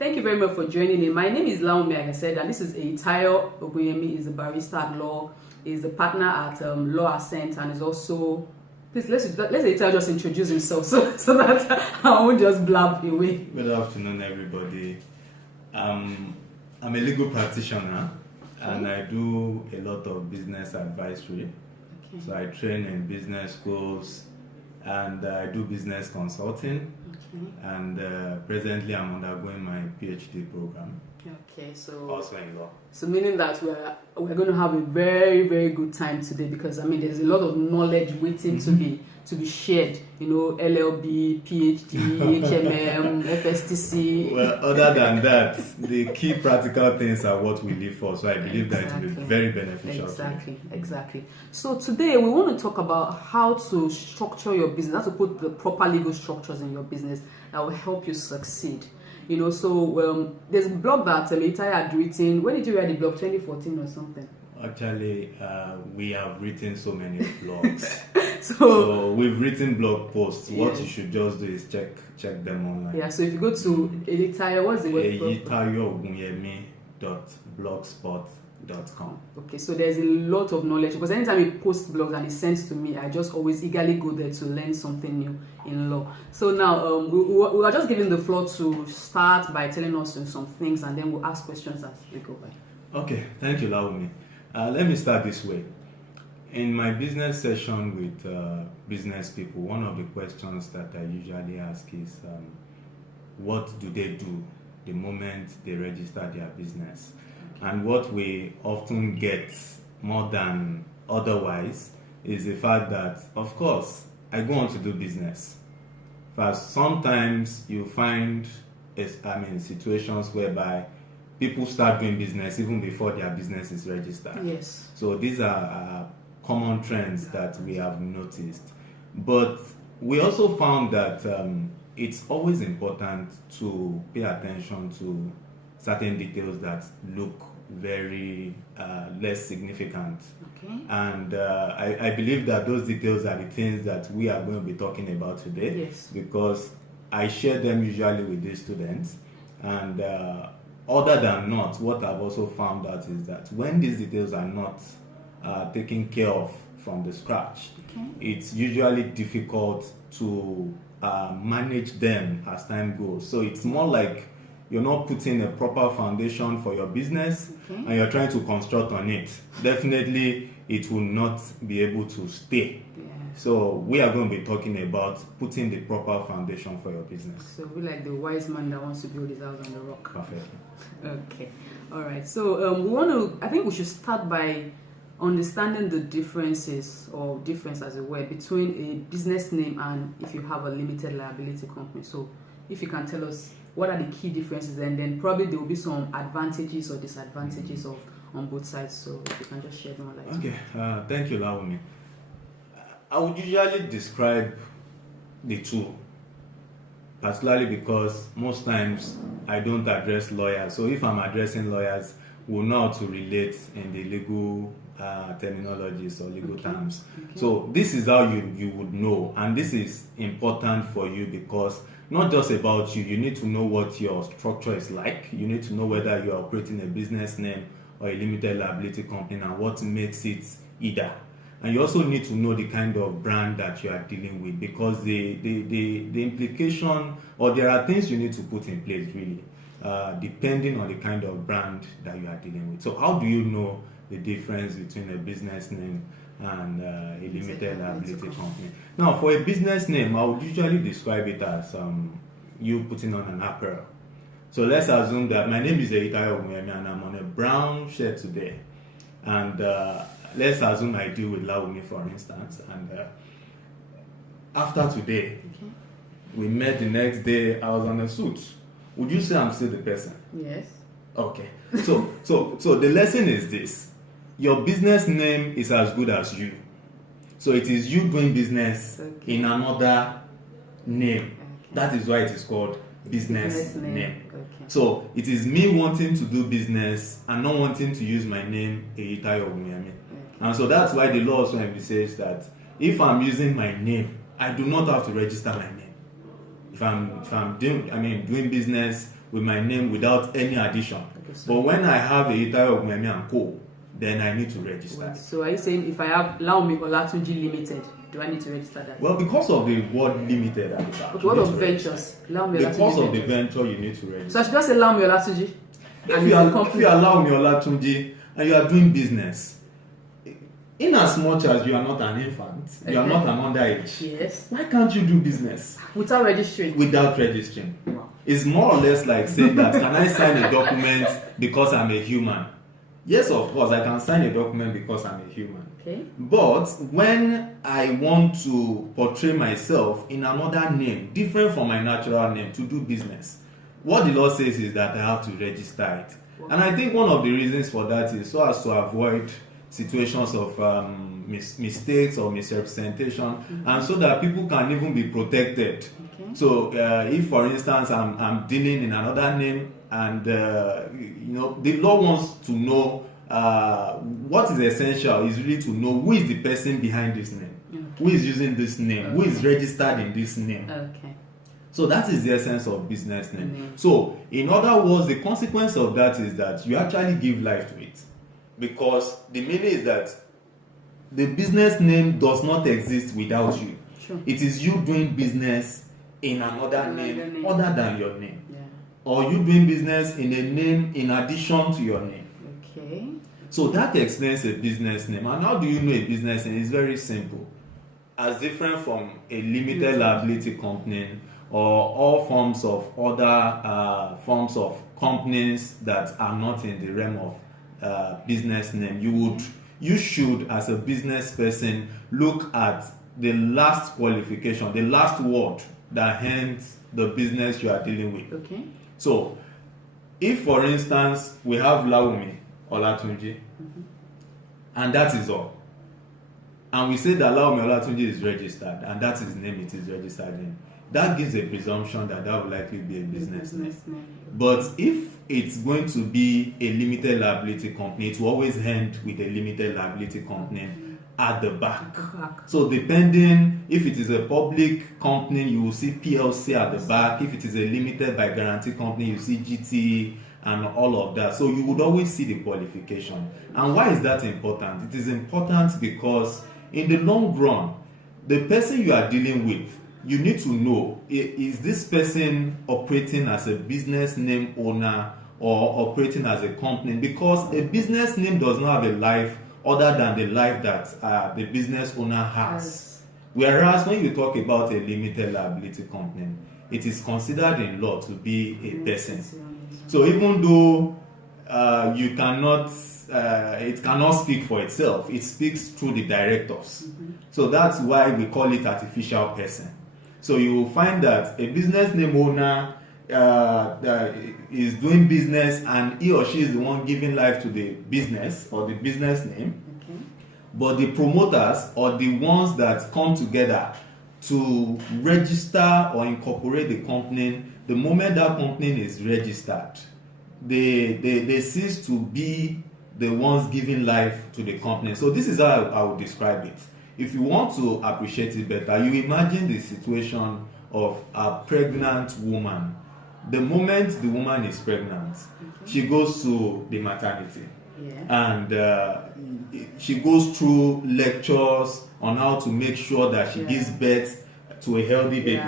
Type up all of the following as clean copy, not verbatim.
Thank you very much for joining in. My name is Laomi, like I said, and this is Eitayo Oguyemi. Is a barrister at law, is a partner at Law Ascent, and is also. Please let's Eitayo just introduce himself so that I won't just blab away. Good afternoon, everybody. I'm a legal practitioner, and I do a lot of business advisory. Okay. So I train in business schools, and I do business consulting. And presently I'm undergoing my PhD program. Okay, so also in law. So meaning that we're going to have a very, very good time today, because there's a lot of knowledge waiting to be shared. LLB, PhD, HMM, FSTC. Well, other than that, the key practical things are what we live for. So I believe that it will be very beneficial. Exactly. So today we want to talk about how to structure your business, how to put the proper legal structures in your business that will help you succeed. There's a blog that Eitayo had written. When did you write the blog? 2014 or something? Actually, we have written so many blogs. so we've written blog posts. What you should just do is check them online. Yeah, so if you go to Eitayo, what's the website? eitayooguyemi.blogspot.com. Okay, so there's a lot of knowledge, because anytime you post blogs and it sends to me, I just always eagerly go there to learn something new in law. So now we are just giving the floor to start by telling us some things, and then we'll ask questions as we go by. Okay, thank you, Laomi. Let me start this way. In my business session with business people, one of the questions that I usually ask is, what do they do the moment they register their business? And what we often get more than otherwise is the fact that, of course, I go on to do business. First, sometimes you find situations whereby people start doing business even before their business is registered. Yes. So these are common trends that we have noticed. But we also found that it's always important to pay attention to certain details that look very less significant. Okay. And I believe that those details are the things that we are going to be talking about today. Yes. Because I share them usually with the students. And other than not, what I've also found out is that when these details are not taken care of from the scratch, it's usually difficult to manage them as time goes. So it's more like you're not putting a proper foundation for your business, and you're trying to construct on it. Definitely, it will not be able to stay. Yeah. So we are going to be talking about putting the proper foundation for your business. So we're like the wise man that wants to build his house on the rock. Perfect. Okay. All right. So I think we should start by understanding the difference, as it were, between a business name and if you have a limited liability company. So if you can tell us what are the key differences, and then probably there will be some advantages or disadvantages on both sides. So if you can just shed more light. Okay, thank you, Laomi. I would usually describe the two, particularly because most times I don't address lawyers. So if I'm addressing lawyers, we'll know how to relate in the legal terminologies or legal terms. Okay. So this is how you would know, and this is important for you because not just about you need to know what your structure is like. You need to know whether you're operating a business name or a limited liability company and what makes it either. And you also need to know the kind of brand that you are dealing with, because the implication, or there are things you need to put in place really, depending on the kind of brand that you are dealing with. So how do you know the difference between a business name and a limited liability company? Now, for a business name, I would usually describe it as you putting on an apparel. So let's assume that my name is Eitayo Oguyemi and I'm on a brown shirt today. And let's assume I deal with Laomi, for instance. And after today, we met the next day, I was on a suit. Would you say I'm still the person? Yes. Okay. So the lesson is this. Your business name is as good as you. So it is you doing business in another name. That is why it is called business name. So it is me wanting to do business and not wanting to use my name, Eitayo Oguyemi. And so that's why the law also says that if I'm using my name, I do not have to register my name. If I'm doing business with my name without any addition. Okay, so But when I have a Itayo Ogumemi and Co, then I need to register. wait, so are you saying if I have Laomi Olatunji Limited, do I need to register that? Well, because of the word limited at the back. Okay, what of ventures? Laomi Olatunji Because of the Ventures. venture, you need to register. So I should just say Laomi Olatunji. If you allow me Olatunji and you are doing business, in as much as you are not an infant, you are not an underage. Yes. Why can't you do business Without registering. without registering? Wow. It's more or less like saying that, can I sign a document because I'm a human? Yes, of course, I can sign a document because I'm a human. Okay. But when I want to portray myself in another name, different from my natural name, to do business, what the law says is that I have to register it. Wow. And I think one of the reasons for that is so as to avoid situations of mistakes or misrepresentation, and so that people can even be protected. Okay. So if, for instance, I'm dealing in another name, and the law wants to know what is essential is really to know who is the person behind this name, who is using this name, who is registered in this name. Okay. So that is the essence of business name. So in other words, the consequence of that is that you actually give life to it, because the meaning is that the business name does not exist without you. Sure. It is you doing business in another name other than your name. Yeah. Or you doing business in a name in addition to your name. Okay. So that explains a business name. And how do you know a business name? It's very simple. As different from a limited liability company or all forms of other forms of companies that are not in the realm of business name, you should, as a business person, look at the last qualification, the last word that ends the business you are dealing with. Okay. So, if for instance we have Laomi Olatunji, and that is all, and we say that Laomi Olatunji is registered, and that is the name it is registered in, that gives a presumption that that will likely be a business name. But if it's going to be a limited liability company, it will always end with a limited liability company at the back. So depending, if it is a public company, you will see PLC at the back. If it is a limited by guarantee company, you see GT and all of that. So you would always see the qualification. And why is that important? It is important because in the long run, the person you are dealing with, you need to know, is this person operating as a business name owner or operating as a company? Because a business name does not have a life other than the life that the business owner has. Whereas when you talk about a limited liability company, it is considered in law to be a person. So even though you cannot, it cannot speak for itself, it speaks through the directors. So that's why we call it artificial person. So you will find that a business name owner is doing business, and he or she is the one giving life to the business or the business name. Okay. But the promoters or the ones that come together to register or incorporate the company, the moment that company is registered, they cease to be the ones giving life to the company. So this is how I would describe it. If you want to appreciate it better, you imagine the situation of a pregnant woman. The moment the woman is pregnant, she goes to the maternity. And she goes through lectures on how to make sure that she gives birth to a healthy baby.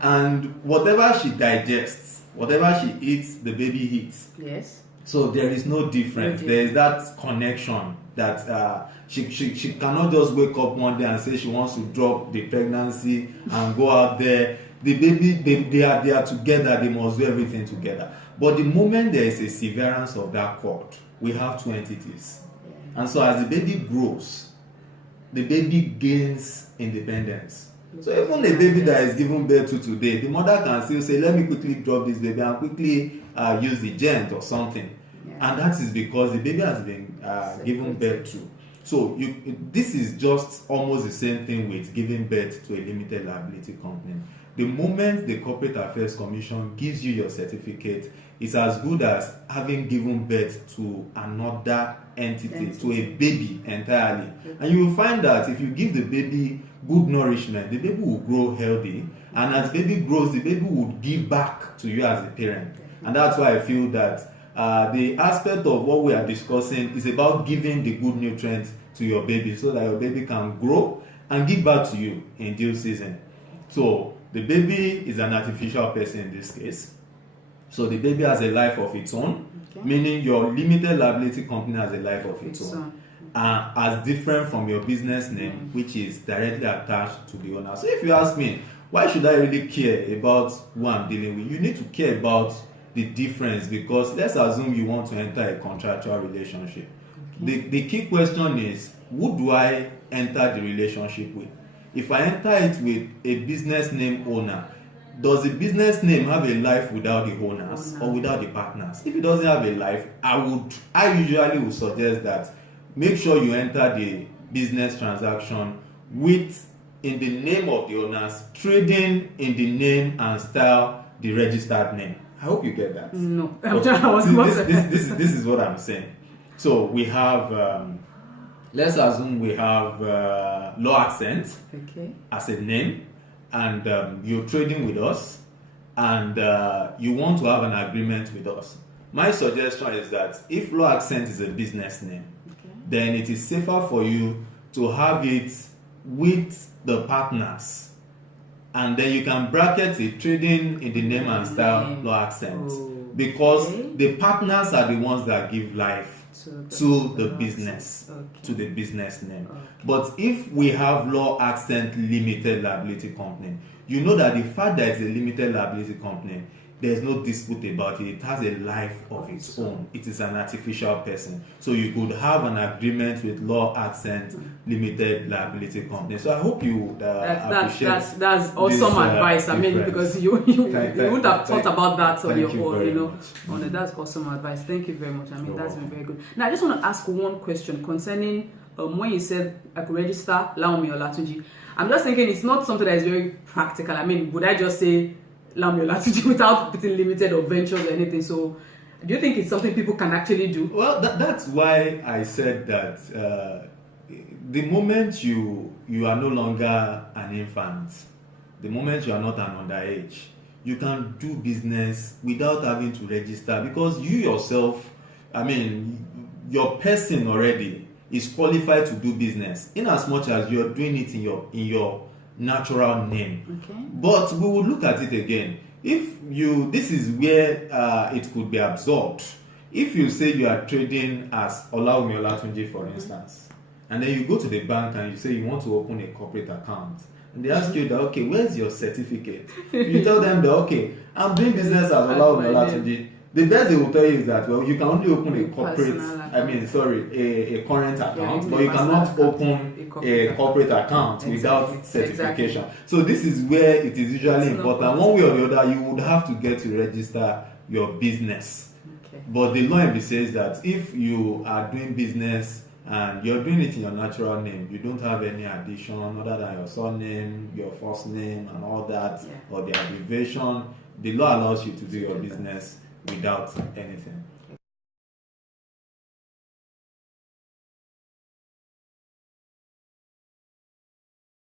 And whatever she digests, whatever she eats, the baby eats. Yes. So there is no difference. There is that connection that she cannot just wake up one day and say she wants to drop the pregnancy and go out there. The baby, they are together. They must do everything together. But the moment there is a severance of that cord, we have two entities. And so as the baby grows, the baby gains independence. So even a baby that is given birth to today, the mother can still say, let me quickly drop this baby and quickly use the gent or something. And that is because the baby has been given birth to. So this is just almost the same thing with giving birth to a limited liability company. The moment the Corporate Affairs Commission gives you your certificate, it's as good as having given birth to another entity, to a baby entirely. And you will find that if you give the baby good nourishment, the baby will grow healthy, and as baby grows, the baby will give back to you as a parent. And that's why I feel that the aspect of what we are discussing is about giving the good nutrients to your baby so that your baby can grow and give back to you in due season. So the baby is an artificial person in this case. So the baby has a life of its own, meaning your limited liability company has a life of its own. As different from your business name, which is directly attached to the owner. So if you ask me, why should I really care about who I'm dealing with? You need to care about the difference, because let's assume you want to enter a contractual relationship. The key question is, who do I enter the relationship with? If I enter it with a business name owner, does the business name have a life without the owners or without the partners? If it doesn't have a life, I usually would suggest that make sure you enter the business transaction with, in the name of the owners, trading in the name and style the registered name. I hope you get that. No, this is what I'm saying. So we have, let's assume we have Law Accent as a name, and you're trading with us, and you want to have an agreement with us. My suggestion is that if Law Accent is a business name, then it is safer for you to have it with the partners, and then you can bracket it trading in the name and style Law Accent, because the partners are the ones that give life to the business, to the business name. But if we have Law Accent Limited Liability Company, you know that the fact that it's a limited liability company, there's no dispute about it. It has a life of its own. It is an artificial person. So you could have an agreement with Law Accent Limited Liability Company. So I hope you appreciate that's awesome advice. I mean, because you would have thought about that on your own, you know. That's awesome advice. Thank you very much. I mean, that's been very good. Now, I just want to ask one question concerning when you said I could register Laomi Olatunji. I'm just thinking it's not something that is very practical. I mean, would I just say Laomi Olatunji without putting limited or ventures or anything? So do you think it's something people can actually do? Well, that's why I said that the moment you are no longer an infant, the moment you are not an underage, you can do business without having to register, because you yourself, I mean, your person already is qualified to do business in as much as you're doing it in your natural name. But we will look at it again. This is where it could be absorbed. If you say you are trading as Olaomi Olatunji, for instance, and then you go to the bank and you say you want to open a corporate account, and they ask you that, okay, where's your certificate? You tell them that, okay, I'm doing business as Olaomi Olatunji. The best they will tell you is that, well, you can only open a corporate, a current account, but you cannot open a corporate account without certification. So this is where it is usually important. One way or the other, you would have to get to register your business. But the law says that if you are doing business and you're doing it in your natural name, you don't have any addition other than your surname, your first name, and all that, or the abbreviation, the law allows you to do your business without anything.